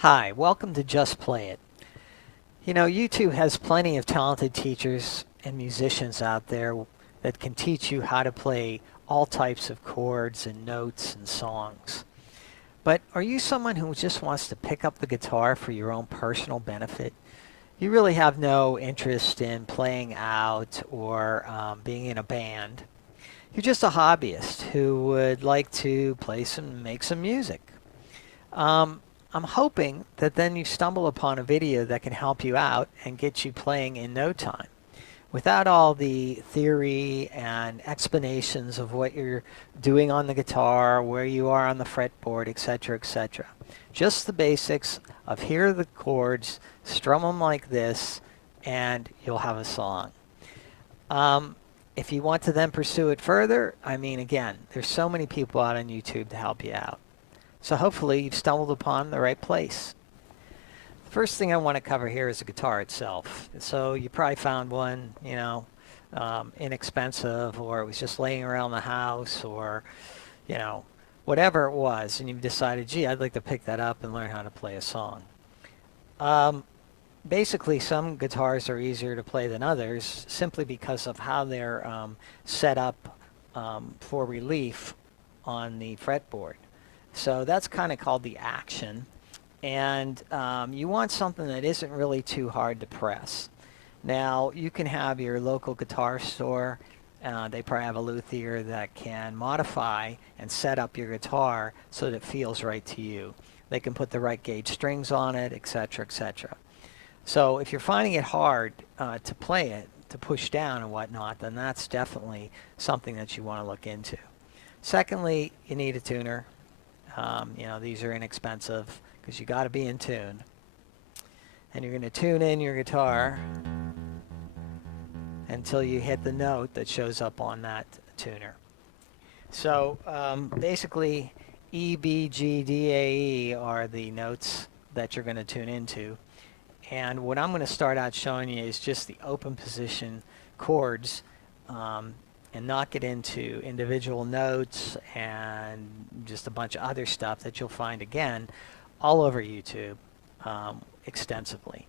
Hi, welcome to Just Play It. You know, YouTube has plenty of talented teachers and musicians out there that can teach you how to play all types of chords and notes and songs. But are you someone who just wants to pick up the guitar for your own personal benefit? You really have no interest in playing out or being in a band. You're just a hobbyist who would like to make some music. Um, I'm hoping that then you stumble upon a video that can help you out and get you playing in no time without all the theory and explanations of what you're doing on the guitar, where you are on the fretboard, etc., etc. Just the basics of here are the chords, strum them like this, and you'll have a song. If you want to then pursue it further, I mean, again, there's so many people out on YouTube to help you out. So hopefully you've stumbled upon the right place. The first thing I want to cover here is the guitar itself. So you probably found one, inexpensive, or it was just laying around the house, or, you know, whatever it was, and you've decided, gee, I'd like to pick that up and learn how to play a song. Um, Basically, some guitars are easier to play than others simply because of how they're set up for relief on the fretboard. So that's kind of called the action. And you want something that isn't really too hard to press. Now, you can have your local guitar store. They probably have a luthier that can modify and set up your guitar so that it feels right to you. They can put the right gauge strings on it, etc., etc. So if you're finding it hard to play it, to push down and whatnot, then that's definitely something that you want to look into. Secondly, you need a tuner. These are inexpensive because you got to be in tune. And you're going to tune in your guitar until you hit the note that shows up on that tuner. So basically, E, B, G, D, A, E are the notes that you're going to tune into. And what I'm going to start out showing you is just the open position chords and not get into individual notes and just a bunch of other stuff that you'll find again all over YouTube extensively.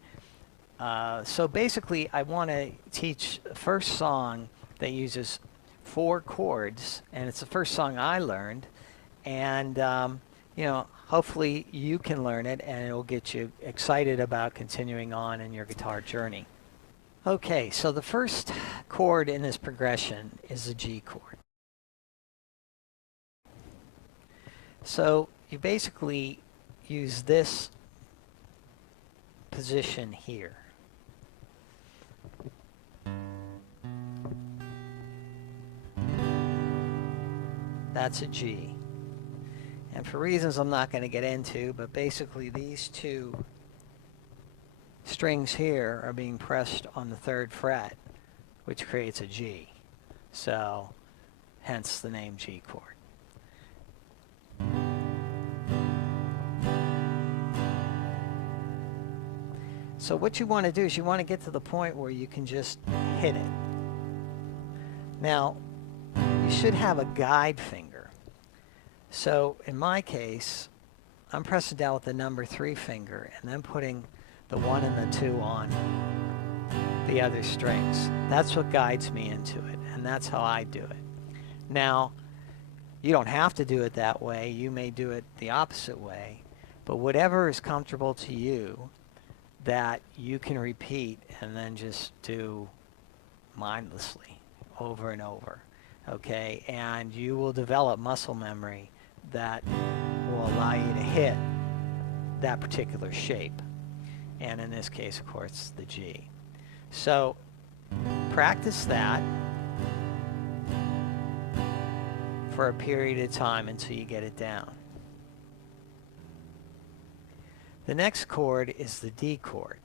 So basically, I want to teach the first song that uses 4 chords, and it's the first song I learned. And hopefully you can learn it, and it'll get you excited about continuing on in your guitar journey. Okay, so the first chord in this progression is the G chord. So you basically use this position here. That's a G. And for reasons I'm not going to get into, but basically these two strings here are being pressed on the 3rd fret, which creates a G. So, hence the name G chord. So what you want to do is you want to get to the point where you can just hit it. Now, you should have a guide finger. So in my case, I'm pressing down with the number 3 finger and then putting the 1 and the 2 on the other strings. That's what guides me into it, and that's how I do it. Now, you don't have to do it that way. You may do it the opposite way, but whatever is comfortable to you that you can repeat and then just do mindlessly over and over, okay? And you will develop muscle memory that will allow you to hit that particular shape. And in this case, of course, the G. So practice that for a period of time until you get it down. The next chord is the D chord.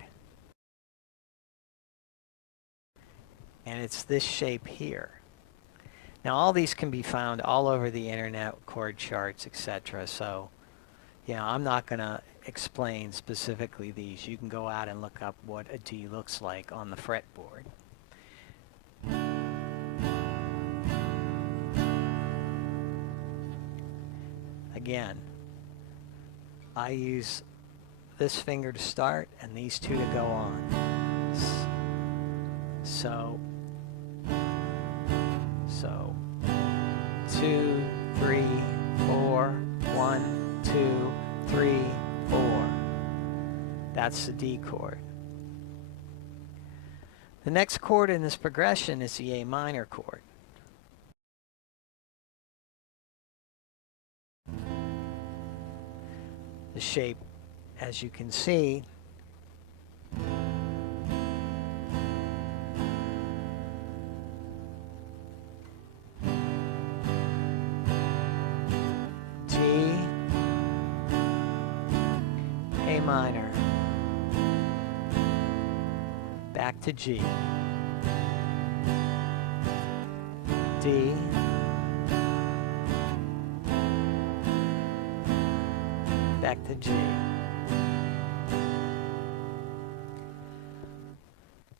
And it's this shape here. Now all these can be found all over the internet, chord charts, etc. So, I'm not going to explain specifically these. You can go out and look up what a D looks like on the fretboard. Again, I use this finger to start and these two to go on. So 2, 3, 4, 1, 2, 3, 4. That's the D chord. The next chord in this progression is the A minor chord. The shape, as you can see, D, A minor, back to G, D, back to G.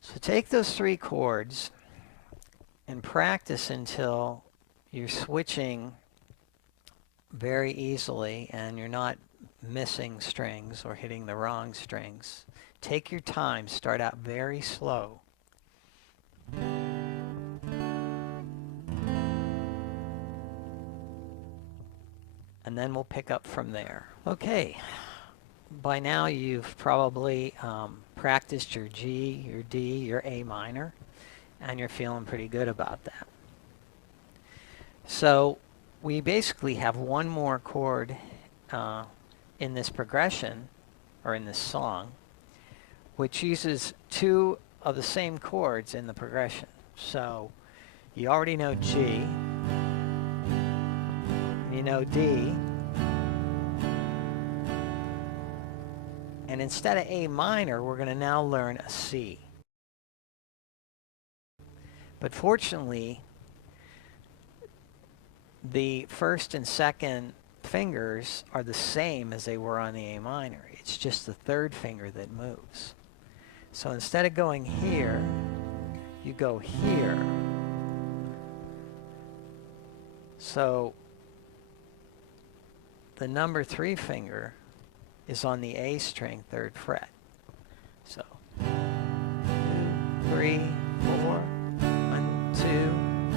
So take those three chords and practice until you're switching very easily and you're not missing strings or hitting the wrong strings. Take your time, start out very slow. And then we'll pick up from there. Okay, by now you've probably practiced your G, your D, your A minor, and you're feeling pretty good about that. So we basically have one more chord in this progression, or in this song, which uses two of the same chords in the progression. So you already know G, you know D, and instead of A minor, we're going to now learn a C. But fortunately, the first and second fingers are the same as they were on the A minor. It's just the third finger that moves. So instead of going here, you go here. So the number 3 finger is on the A string, 3rd fret. So 2, 3, 4, 1, 2,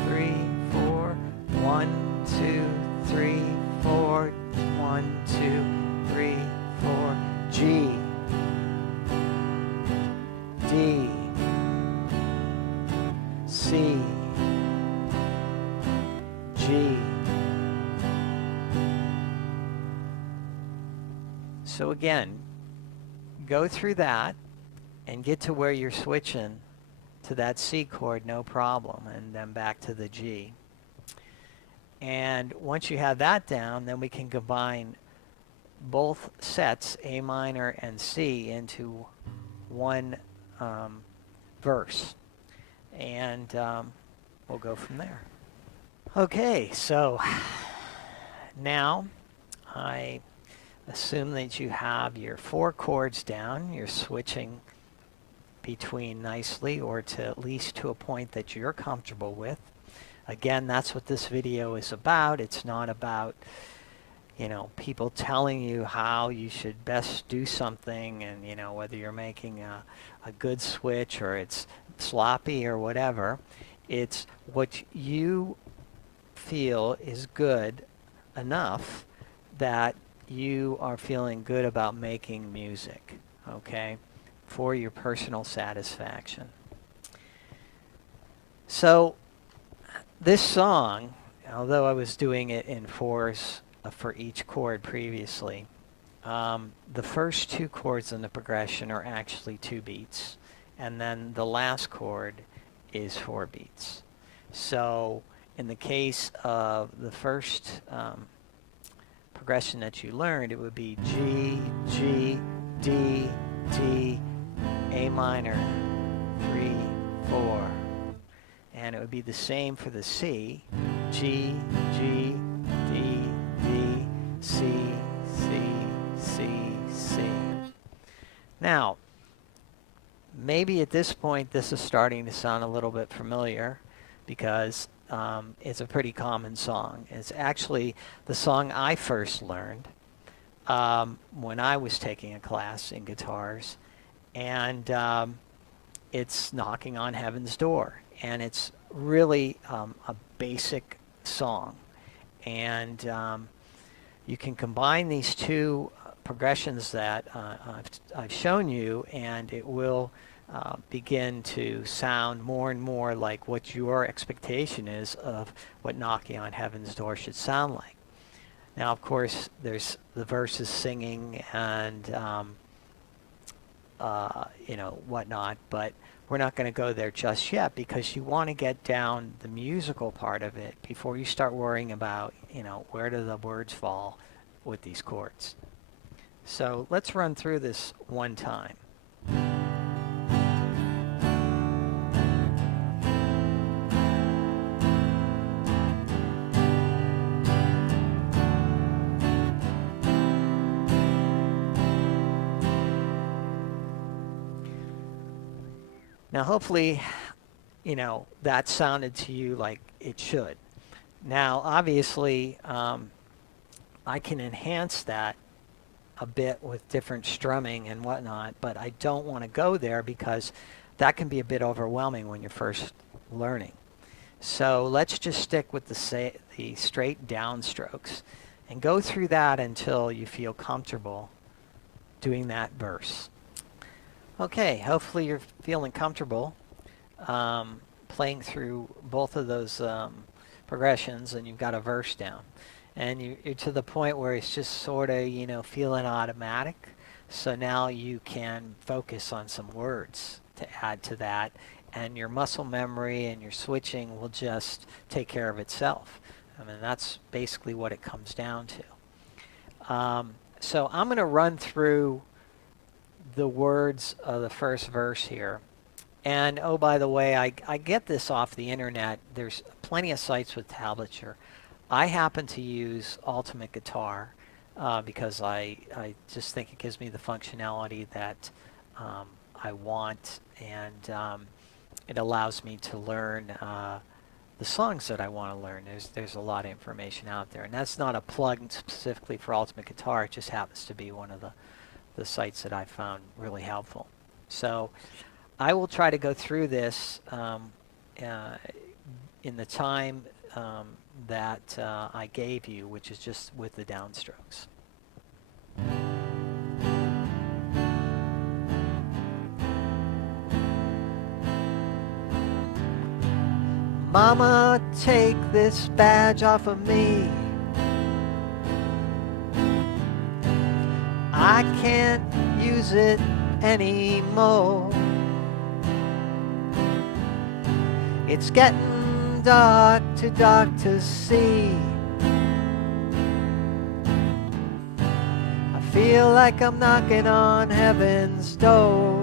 3, 4, 1, 2, 3, 4, 1, 2, 3, 4, G, D, C, G. So again, go through that and get to where you're switching to that C chord, no problem, and then back to the G. And once you have that down, then we can combine both sets, A minor and C, into one verse. And we'll go from there. Okay, so now I assume that you have your 4 chords down. You're switching between nicely, or to at least to a point that you're comfortable with. Again, that's what this video is about. It's not about, you know, people telling you how you should best do something, and, you know, whether you're making a good switch or it's sloppy or whatever. It's what you feel is good enough that you are feeling good about making music, okay, for your personal satisfaction. So this song, although I was doing it in 4s for each chord previously, the first 2 chords in the progression are actually 2 beats, and then the last chord is 4 beats. So in the case of the first progression that you learned, it would be G, G, D, D, A minor, 3, 4. And it would be the same for the C, G, G, D, D, C, C, C, C. Now, maybe at this point this is starting to sound a little bit familiar, because it's a pretty common song. It's actually the song I first learned when I was taking a class in guitars, and it's Knocking on Heaven's Door, and it's really a basic song, and you can combine these two progressions that I've shown you, and it will begin to sound more and more like what your expectation is of what Knocking on Heaven's Door should sound like. Now, of course, there's the verses singing and whatnot, but we're not going to go there just yet because you want to get down the musical part of it before you start worrying about, where do the words fall with these chords. So let's run through this one time. Now, hopefully, that sounded to you like it should. Now, obviously, I can enhance that a bit with different strumming and whatnot, but I don't want to go there because that can be a bit overwhelming when you're first learning. So let's just stick with the straight downstrokes and go through that until you feel comfortable doing that verse. Okay, hopefully you're feeling comfortable playing through both of those progressions and you've got a verse down. And you're to the point where it's just sort of, feeling automatic. So now you can focus on some words to add to that, and your muscle memory and your switching will just take care of itself. I mean, that's basically what it comes down to. So I'm going to run through the words of the first verse here. And oh, by the way, I get this off the internet. There's plenty of sites with tablature. I happen to use Ultimate Guitar because I just think it gives me the functionality that I want, and it allows me to learn the songs that I want to learn. There's a lot of information out there, and that's not a plug specifically for Ultimate Guitar. It just happens to be one of the sites that I found really helpful. So I will try to go through this in the time that I gave you, which is just with the downstrokes. Mama, take this badge off of me. I can't use it anymore. It's getting dark to see. I feel like I'm knocking on heaven's door.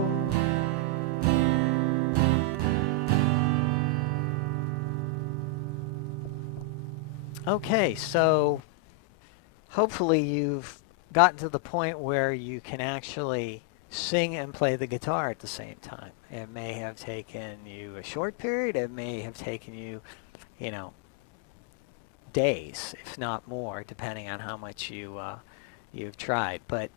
Okay, so hopefully you've gotten to the point where you can actually sing and play the guitar at the same time. It may have taken you a short period. It may have taken you, days, if not more, depending on how much you've tried. But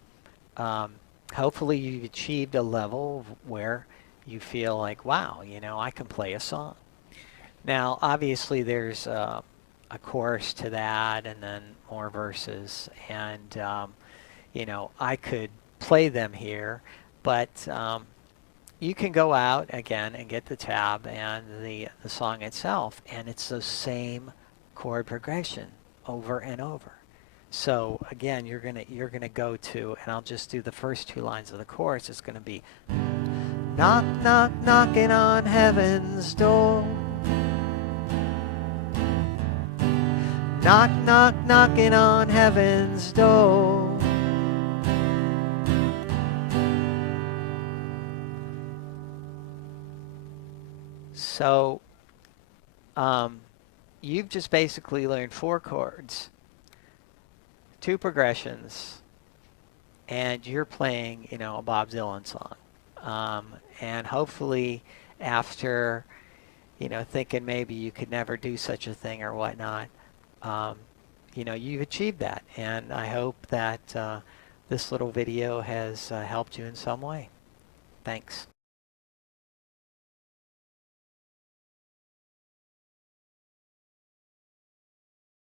hopefully you've achieved a level where you feel like, wow, I can play a song. Now, obviously, there's a chorus to that, and then more verses, and I could play them here, but you can go out again and get the tab and the song itself, and it's the same chord progression over and over. So again, you're gonna go to, and I'll just do the first two lines of the chorus. It's gonna be knock, knock, knocking on heaven's door. Knock, knock, knocking on heaven's door. So you've just basically learned 4 chords, 2 progressions, and you're playing, a Bob Dylan song. And hopefully after, thinking maybe you could never do such a thing or whatnot, you've achieved that. And I hope that this little video has helped you in some way. Thanks.